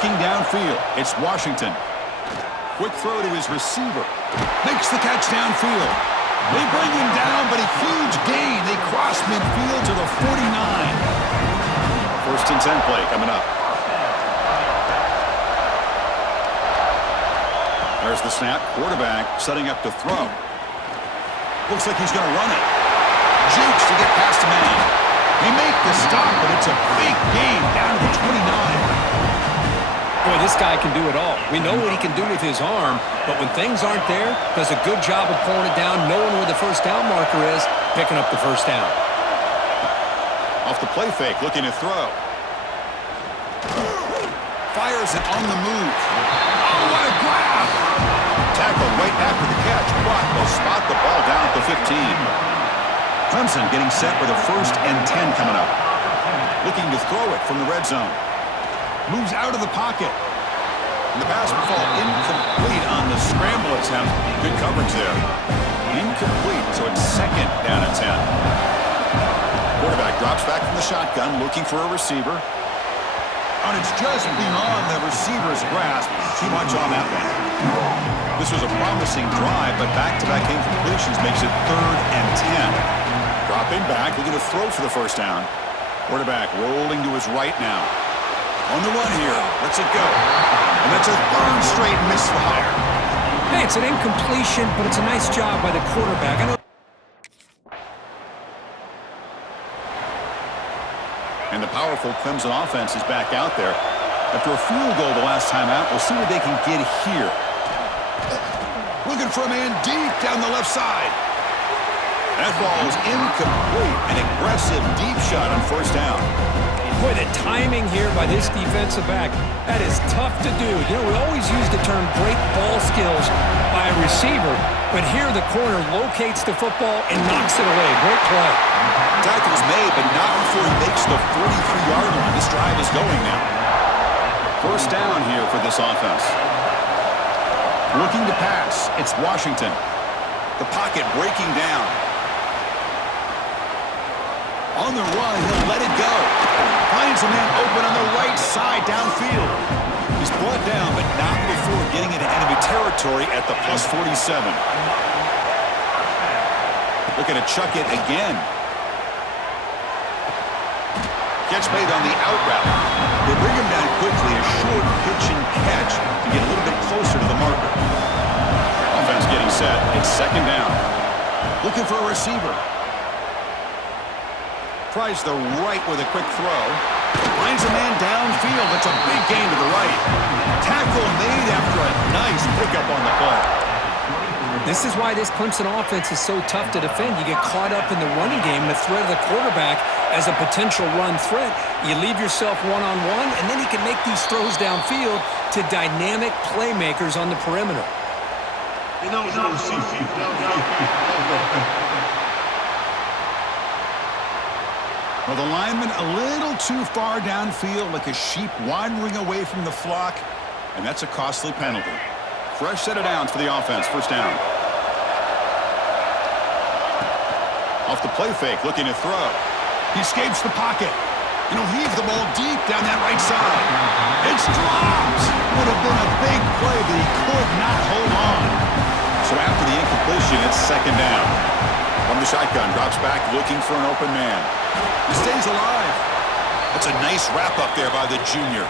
Looking downfield, it's Washington. Quick throw to his receiver. Makes the catch downfield. They bring him down, but a huge gain. They cross midfield to the 49. First and 10 play coming up. There's the snap. Quarterback setting up to throw. Looks like he's going to run it. Jukes to get past a man. They make the stop, but it's a big gain down to the 29. Boy, this guy can do it all. We know what he can do with his arm, but when things aren't there, does a good job of pulling it down, knowing where the first down marker is, picking up the first down. Off the play fake, looking to throw. Fires it on the move. Oh, what a grab! Tackle right after the catch, but they'll spot the ball down at the 15. Clemson getting set with a first and 10 coming up. Looking to throw it from the red zone. Moves out of the pocket. And the pass will fall incomplete on the scramble attempt. Good coverage there. Incomplete, so it's second down and 10. Quarterback drops back from the shotgun, looking for a receiver. And it's just beyond the receiver's grasp. Too much on that one. This was a promising drive, but back-to-back incompletions makes it third and 10. Dropping back, looking to throw for the first down. Quarterback rolling to his right now. On the run here, lets it go. And that's a third straight misfire. Hey, it's an incompletion, but it's a nice job by the quarterback. And the powerful Clemson offense is back out there. After a field goal the last time out, we'll see what they can get here. Looking for a man deep down the left side. That ball is incomplete. An aggressive deep shot on first down. Boy, the timing here by this defensive back, that is tough to do. You know, we always use the term great ball skills by a receiver, but here the corner locates the football and knocks it away. Great play. Tackle's made, but not before he makes the 43-yard line. This drive is going now. First down here for this offense. Looking to pass, it's Washington. The pocket breaking down. On the run, he'll let it go. Finds a man open on the right side downfield. He's brought down, but not before getting into enemy territory at the plus 47. Looking to chuck it again. Catch made on the out route. They bring him down quickly, a short pitch and catch to get a little bit closer to the marker. Offense getting set. It's second down. Looking for a receiver. Tries the right with a quick throw. Finds a man downfield. That's a big gain to the right. Tackle made after a nice pickup on the play. This is why this Clemson offense is so tough to defend. You get caught up in the running game, the threat of the quarterback as a potential run threat. You leave yourself one-on-one, and then he can make these throws downfield to dynamic playmakers on the perimeter. Well, the lineman a little too far downfield, like a sheep wandering away from the flock, and that's a costly penalty. Fresh set of downs for the offense. First down. Off the play fake, looking to throw. He escapes the pocket. And he'll heave the ball deep down that right side. It's dropped. Would have been a big play, but he could not hold on. So after the incompletion, it's second down. From the shotgun, drops back, looking for an open man. He stays alive. That's a nice wrap up there by the junior.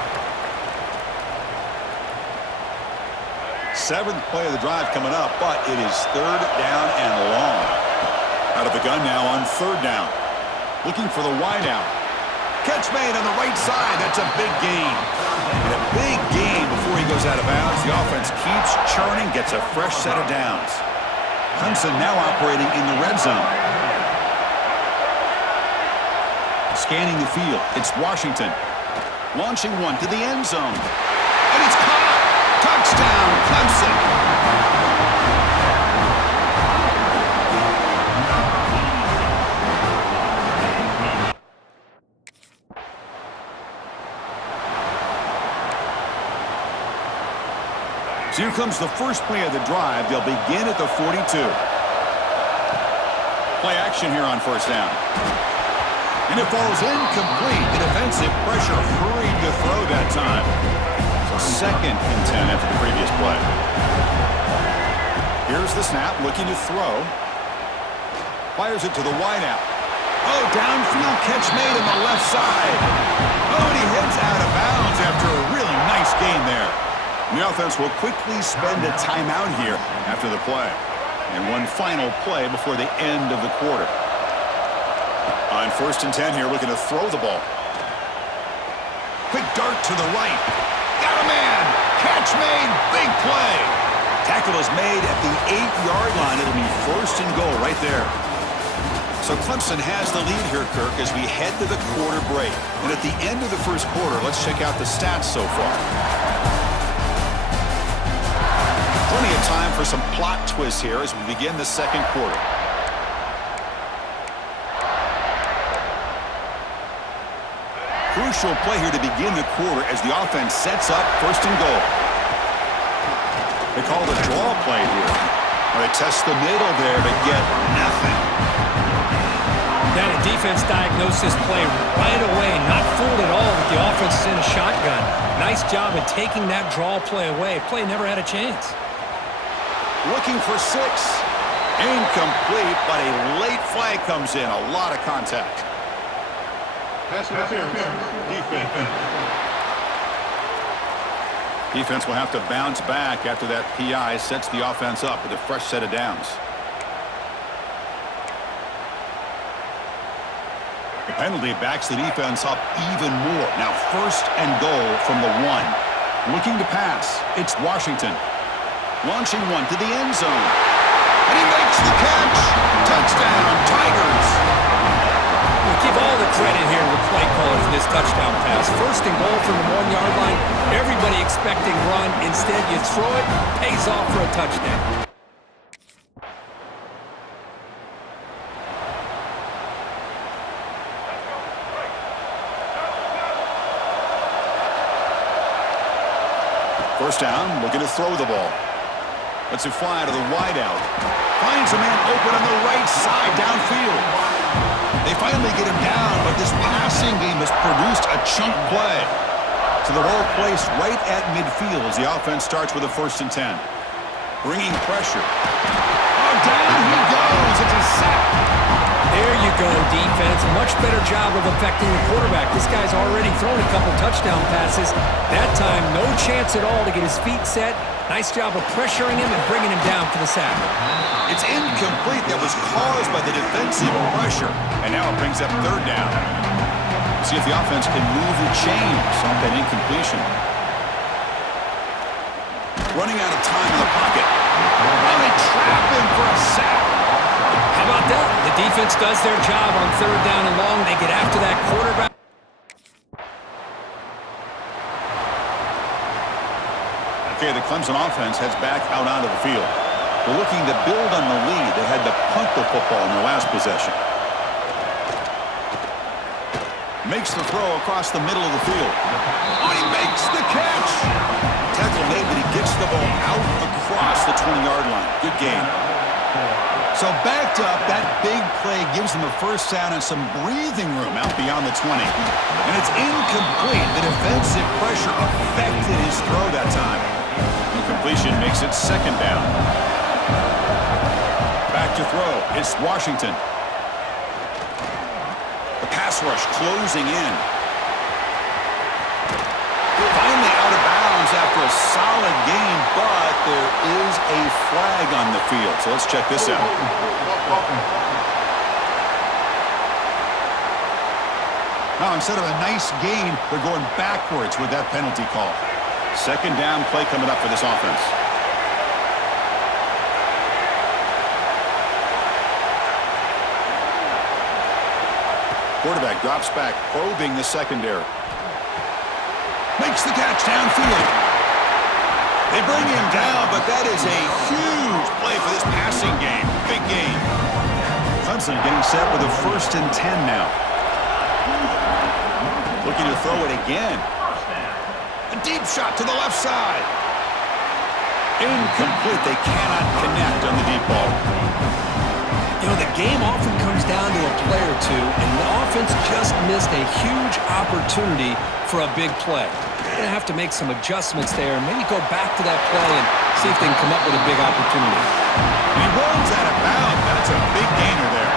Seventh play of the drive coming up, but it is third down and long. Out of the gun now on third down. Looking for the wide out. Catch made on the right side. That's a big gain. And a big gain before he goes out of bounds. The offense keeps churning, gets a fresh set of downs. Clemson now operating in the red zone. Scanning the field. It's Washington. Launching one to the end zone. And it's caught. Touchdown, Clemson. So here comes the first play of the drive. They'll begin at the 42. Play action here on first down. And it falls incomplete. The defensive pressure hurried to throw that time. 2nd and 10 after the previous play. Here's the snap, looking to throw. Fires it to the wideout. Oh, downfield catch made on the left side. Oh, and he heads out of bounds after a really nice gain there. And the offense will quickly spend a timeout here after the play. And one final play before the end of the quarter. On 1st and 10 here, looking to throw the ball. Quick dart to the right. Got a man. Catch made. Big play. Tackle is made at the 8-yard line. It'll be 1st and goal right there. So Clemson has the lead here, Kirk, as we head to the quarter break. And at the end of the 1st quarter, let's check out the stats so far. Plenty of time for some plot twists here as we begin the 2nd quarter. Crucial play here to begin the quarter as the offense sets up 1st and goal. They call the draw play here. They test the middle there, but get nothing. Now the defense diagnosed this play right away. Not fooled at all that the offense is in a shotgun. Nice job of taking that draw play away. Play never had a chance. Looking for 6. Incomplete, but a late flag comes in. A lot of contact. Defense will have to bounce back after that PI sets the offense up with a fresh set of downs. The penalty backs the defense up even more. Now 1st and goal from the 1. Looking to pass. It's Washington. Launching one to the end zone. And he makes the catch. Touchdown, Tigers. We'll give all the credit here to the play caller for this touchdown pass. 1st and goal from the 1-yard line. Everybody expecting run. Instead, you throw it, pays off for a touchdown. First down, looking to throw the ball. Lets it fly to the wideout. Finds a man open on the right side downfield. They finally get him down, but this passing game has produced a chunk play. So the ball placed right at midfield as the offense starts with a 1st and 10. Bringing pressure. Oh, down he goes. It's a sack. There you go, defense. Much better job of affecting the quarterback. This guy's already thrown a couple touchdown passes. That time, no chance at all to get his feet set. Nice job of pressuring him and bringing him down for the sack. It's incomplete. That was caused by the defensive pressure. And now it brings up 3rd down. See if the offense can move the chains on that incompletion. Running out of time in the pocket. And they trap him for a sack. How about that? The defense does their job on 3rd down and long. They get after that quarterback. Okay, the Clemson offense heads back out onto the field. They're looking to build on the lead. They had to punt the football in their last possession. Makes the throw across the middle of the field. Oh, he makes the catch! Tackle made, but he gets the ball out across the 20-yard line. Good game. So backed up, that big play gives them a 1st down and some breathing room out beyond the 20. And it's incomplete. The defensive pressure affected his throw that time. Incompletion makes it 2nd down. Back to throw. It's Washington. The pass rush closing in. Finally out of bounds after a solid game, but there is a flag on the field. So let's check this out. Now, instead of a nice gain, they're going backwards with that penalty call. 2nd down play coming up for this offense. Quarterback drops back, probing the secondary. Makes the catch downfield. They bring him down, but that is a huge play for this passing game. Big game. Clemson getting set with a 1st and 10 now. Looking to throw it again. A deep shot to the left side. Incomplete. They cannot connect on the deep ball. You know, the game often comes down to a play or two, and the offense just missed a huge opportunity for a big play. going to have to make some adjustments there and maybe go back to that play and see if they can come up with a big opportunity. And he runs out of bounds. That's a big gainer there.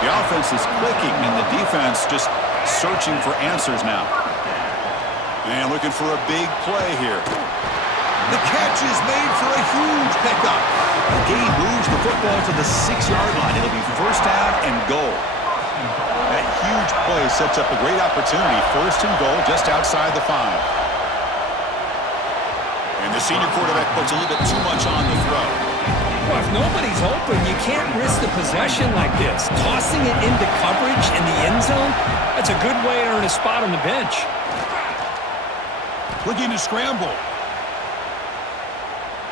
The offense is clicking, and the defense just searching for answers now. And looking for a big play here. The catch is made for a huge pickup. The gain moves the football to the 6-yard line. It'll be first down and goal. That huge play sets up a great opportunity. First and goal just outside the 5. And the senior quarterback puts a little bit too much on the throw. Well, if nobody's open, you can't risk the possession like this. Tossing it into coverage in the end zone, that's a good way to earn a spot on the bench. Looking to scramble.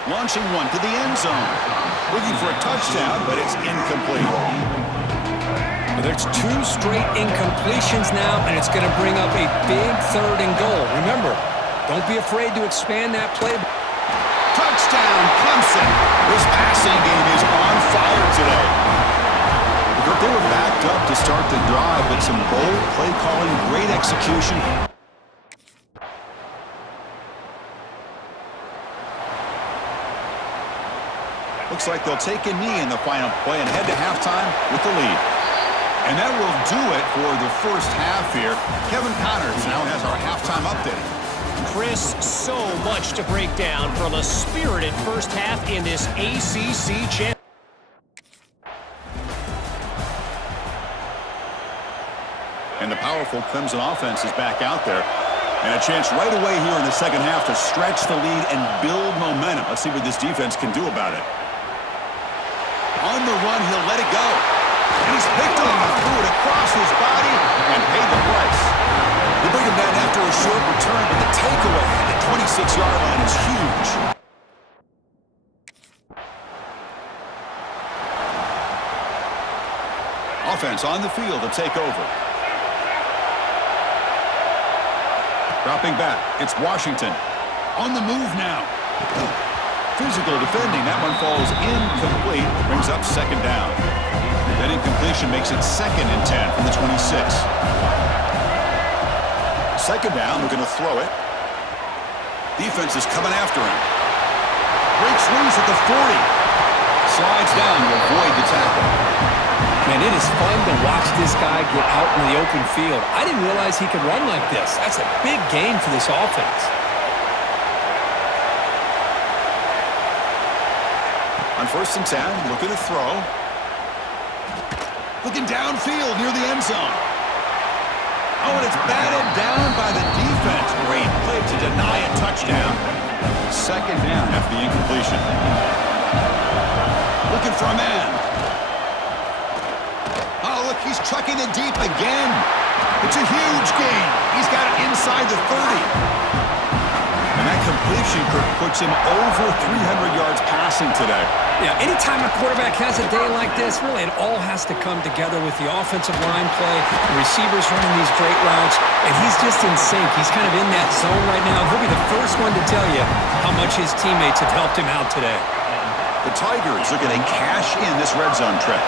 Launching one to the end zone. Looking for a touchdown, but it's incomplete. There's 2 straight incompletions now, and it's going to bring up a big 3rd and goal. Remember, don't be afraid to expand that play. Touchdown, Clemson. This passing game is on fire today. They were backed up to start the drive, but some bold play calling, great execution. Looks like they'll take a knee in the final play and head to halftime with the lead. And that will do it for the first half here. Kevin Connors now has our halftime update. Chris, so much to break down from a spirited first half in this ACC championship. And the powerful Clemson offense is back out there. And a chance right away here in the second half to stretch the lead and build momentum. Let's see what this defense can do about it. On the run, he'll let it go. And he's picked it and threw it across his body and paid the price. They bring him down after a short return, but the takeaway at the 26-yard line is huge. Offense on the field to take over. Dropping back, it's Washington. On the move now. Physical defending, that one falls incomplete, brings up second down. That incompletion makes it 2nd and 10 from the 26. Second down, looking to throw it. Defense is coming after him. Breaks loose at the 40. Slides down to avoid the tackle. Man, it is fun to watch this guy get out in the open field. I didn't realize he could run like this. That's a big gain for this offense. On 1st and 10, looking to throw. Looking downfield near the end zone. Oh, and it's batted down by the defense. Great play to deny a touchdown. Second down after the incompletion. Looking for a man. Oh, look, he's trucking it deep again. It's a huge gain. He's got it inside the 30. And that completion puts him over 300 yards passing today. Yeah, anytime a quarterback has a day like this, really it all has to come together with the offensive line play, the receivers running these great routes, and he's just in sync. He's kind of in that zone right now. He'll be the first one to tell you how much his teammates have helped him out today. The Tigers looking to cash in this red zone trip.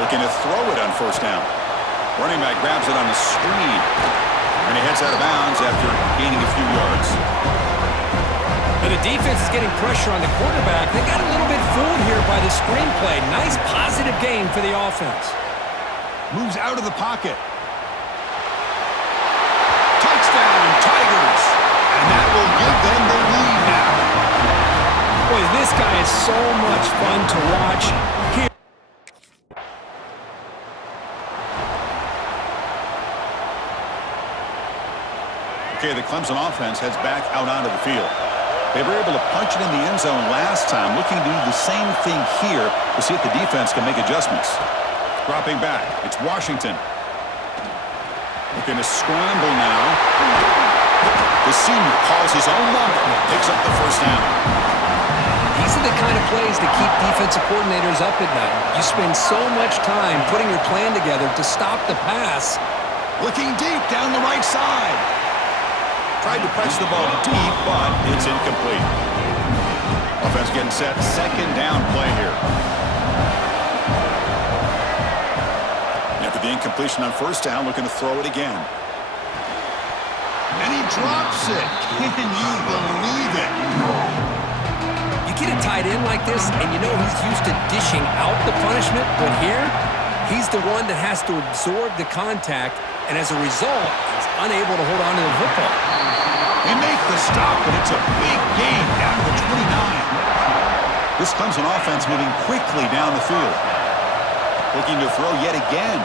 Looking to throw it on 1st down. Running back grabs it on the screen. And he heads out of bounds after gaining a few yards. But the defense is getting pressure on the quarterback. They got a little bit fooled here by the screenplay. Nice positive gain for the offense. Moves out of the pocket. Touchdown, Tigers. And that will give them the lead now. Boy, this guy is so much fun to watch. Here. Okay, the Clemson offense heads back out onto the field. They were able to punch it in the end zone last time, looking to do the same thing here to see if the defense can make adjustments. Dropping back, it's Washington. Looking to scramble now. The senior calls his own number, picks up the 1st down. These are the kind of plays that keep defensive coordinators up at night. You spend so much time putting your plan together to stop the pass. Looking deep down the right side. Tried to press the ball deep, but it's incomplete. Offense getting set. 2nd down play here. After the incompletion on 1st down, looking to throw it again. And he drops it. Can you believe it? You get a tight end like this, and you know he's used to dishing out the punishment, but here, he's the one that has to absorb the contact, and as a result, he's unable to hold on to the football. They make the stop, but it's a big gain down to the 29. This Clemson offense moving quickly down the field. Looking to throw yet again.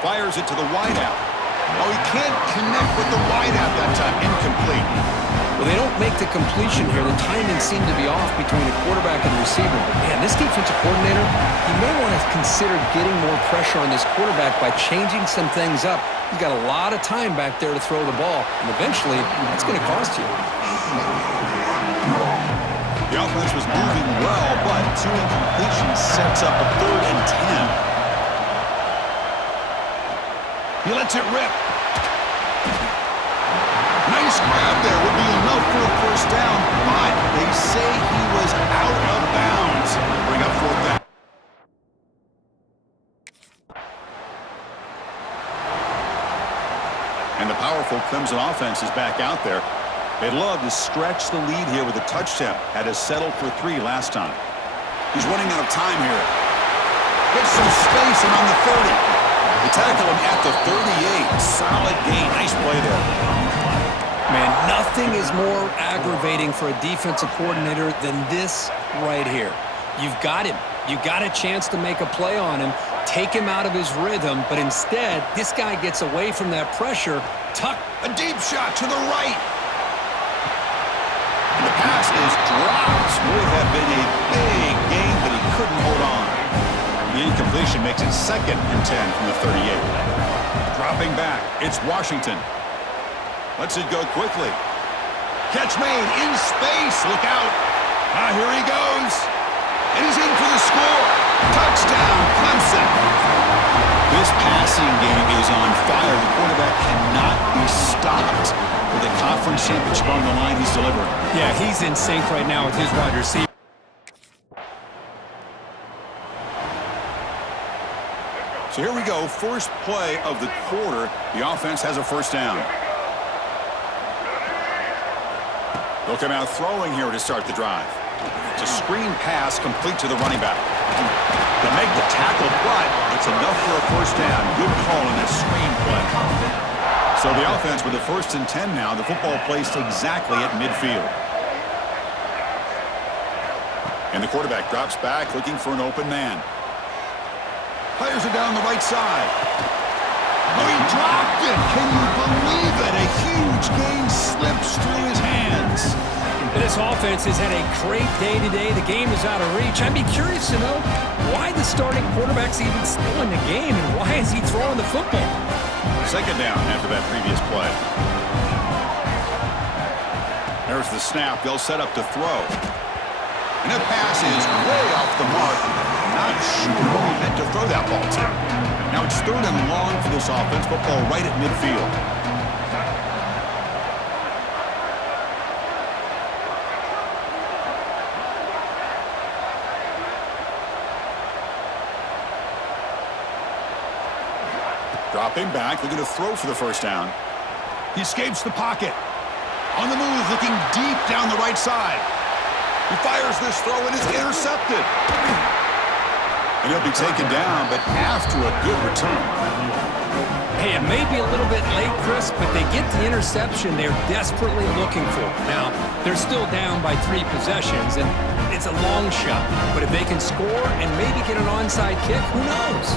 Fires it to the wideout. Oh, he can't connect with the wideout that time. Incomplete. Well, they don't make the completion here. The timing seemed to be off between the quarterback and the receiver. But, man, this defensive coordinator, he may want to consider getting more pressure on this quarterback by changing some things up. He's got a lot of time back there to throw the ball, and eventually that's going to cost you. The offense was moving well, but 2 incompletions sets up a 3rd and 10. He lets it rip. Nice grab there. Would be enough for a first down, but they say he was out of bounds. Bring up 4th down. And the powerful Clemson offense is back out there. They'd love to stretch the lead here with a touchdown. Had to settle for 3 last time. He's running out of time here. Gets some space around the 30. They tackle him at the 38. Solid gain. Nice play there. Man, nothing is more aggravating for a defensive coordinator than this right here. You've got him. You've got a chance to make a play on him, take him out of his rhythm, but instead, this guy gets away from that pressure. Tuck. A deep shot to the right. And the pass is dropped. Would have been a big gain, but he couldn't hold on. The incompletion makes it 2nd and 10 from the 38. Dropping back, it's Washington. Lets it go quickly. Catch made in space. Look out. Here he goes. And he's in for the score. Touchdown, Clemson. This passing game is on fire. The quarterback cannot be stopped. With a conference championship on the line, he's delivering. Yeah, he's in sync right now with his wide receiver. So here we go. First play of the quarter. The offense has a first down. They'll come out throwing here to start the drive. It's a screen pass complete to the running back. They make the tackle, but it's enough for a first down. Good call in that screen play. So the offense with a 1st and 10 now. The football placed exactly at midfield. And the quarterback drops back looking for an open man. Fires it down the right side. Oh, he dropped it. Can you believe it? A huge gain slips through his hands. This offense has had a great day today. The game is out of reach. I'd be curious to know why the starting quarterback's even still in the game and why is he throwing the football? 2nd down after that previous play. There's the snap. They'll set up to throw. And the pass is way off the mark. Not sure who he meant to throw that ball to. Now it's 3rd and long for this offense. Football right at midfield. Dropping back, looking to throw for the first down. He escapes the pocket. On the move, looking deep down the right side. He fires this throw and is intercepted. And he'll be taken down, but after a good return. Hey, it may be a little bit late, Chris, but they get the interception they're desperately looking for. Now, they're still down by 3 possessions, and it's a long shot. But if they can score and maybe get an onside kick, who knows?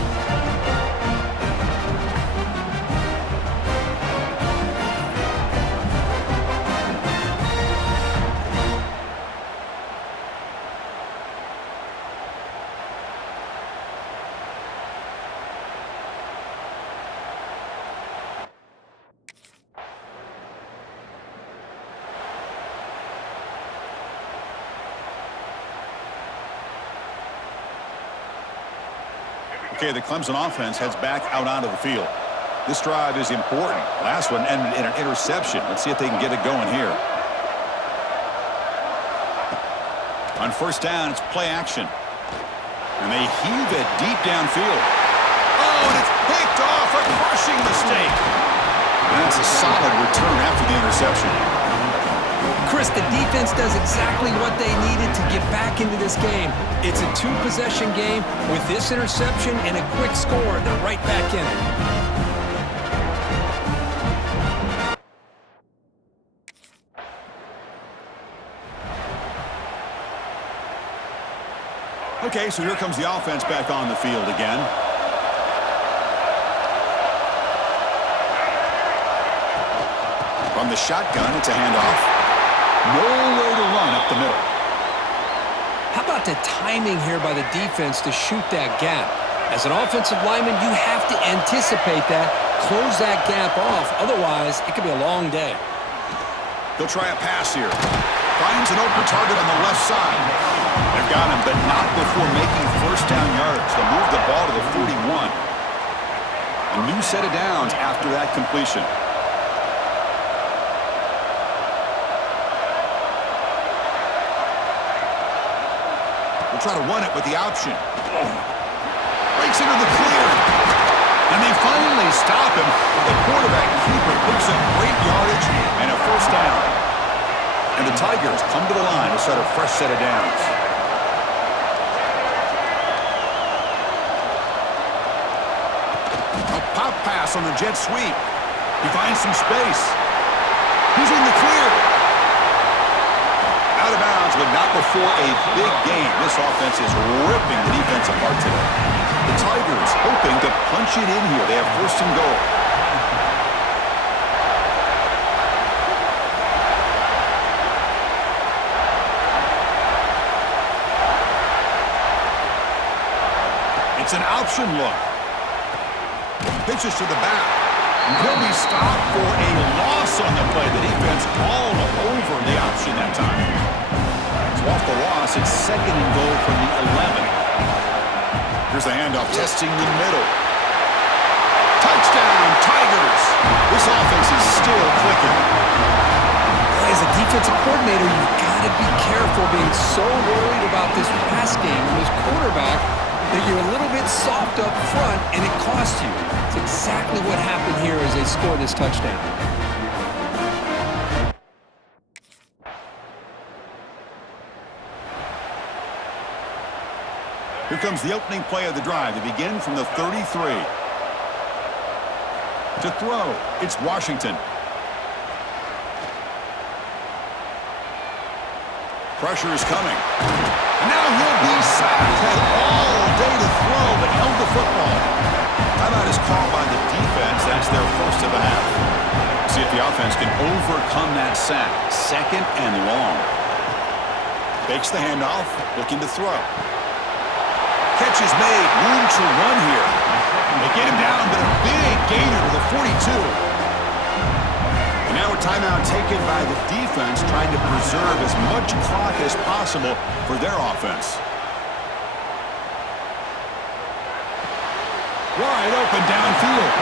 Okay, the Clemson offense heads back out onto the field. This drive is important. Last one ended in an interception. Let's see if they can get it going here. On first down, it's play action. And they heave it deep downfield. Oh, and it's picked off. A crushing mistake. And that's a solid return after the interception. Chris, the defense does exactly what they needed to get back into this game. It's a two-possession game. With this interception and a quick score, they're right back in it. Okay, so here comes the offense back on the field again. From the shotgun, it's a handoff. Nowhere to run up the middle. How about the timing here by the defense to shoot that gap? As an offensive lineman, you have to anticipate that, close that gap off. Otherwise, it could be a long day. They'll try a pass here. Finds an open target on the left side. They've got him, but not before making first down yards. They'll move the ball to the 41. A new set of downs after that completion. We'll try to run it with the option. Breaks into the clear. And they finally stop him. The quarterback keeper picks up great yardage and a first down. And the Tigers come to the line to set a fresh set of downs. A pop pass on the jet sweep. He finds some space. He's in the clear. Out of bounds, but not before a big gain. This offense is ripping the defense apart today. The Tigers hoping to punch it in here. They have first and goal. It's an option look. Pitches to the back. He'll be stopped for a loss on the play. The defense all over the option that time. So off the loss, it's second and goal from the 11. Here's the handoff, testing the middle. Touchdown, Tigers! This offense is still clicking. As a defensive coordinator, you've got to be careful being so worried about this pass game and this quarterback that you're a little bit soft up front and it costs you. It's exactly what happened here as they scored this touchdown. Here comes the opening play of the drive. They begin from the 33. To throw, it's Washington. Pressure is coming. And now he'll be sacked. Had all day to throw, but held the football. Timeout is called by the defense. That's their first of the half. See if the offense can overcome that sack. Second and long. Fakes the handoff, looking to throw. Catch is made. Room to run here. They get him down, but a big gainer to the 42. And now a timeout taken by the defense, trying to preserve as much clock as possible for their offense. Wide open downfield.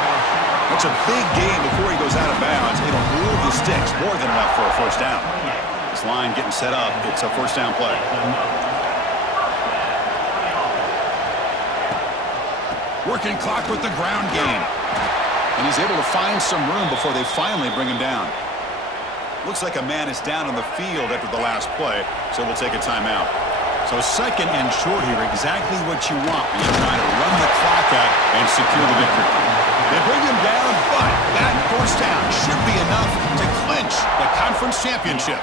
That's a big gain before he goes out of bounds. It'll move the sticks, more than enough for a first down. This line getting set up. It's a first down play. Working clock with the ground game. And he's able to find some room before they finally bring him down. Looks like a man is down on the field after the last play, so we'll take a timeout. So second and short here, exactly what you want when you're trying to run the clock out and secure the victory. They bring him down, but that first down should be enough to clinch the conference championship.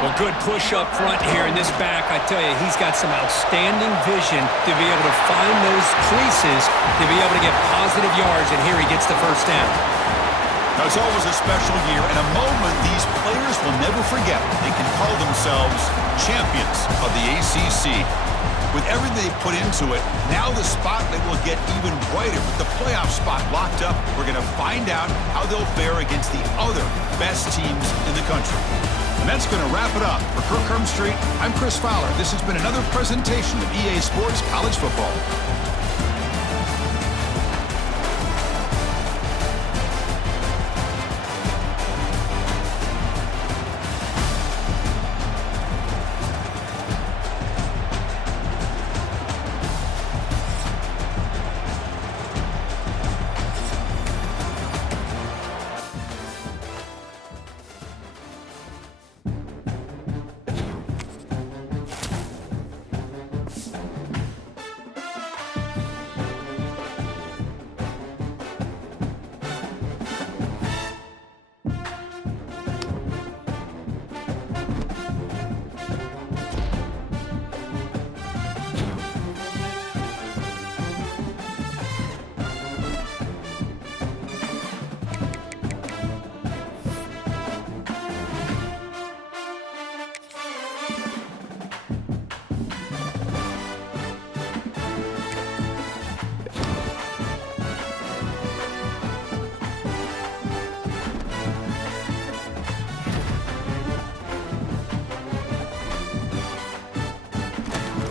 Well, good push up front here in this back. I tell you, he's got some outstanding vision to be able to find those creases, to be able to get positive yards, and here he gets the first down. Now, it's always a special year and a moment these players will never forget. They can call themselves champions of the ACC. With everything they put into it, now the spotlight will get even brighter. With the playoff spot locked up, we're going to find out how they'll fare against the other best teams in the country. And that's going to wrap it up. For Kirk Street, I'm Chris Fowler. This has been another presentation of EA Sports College Football.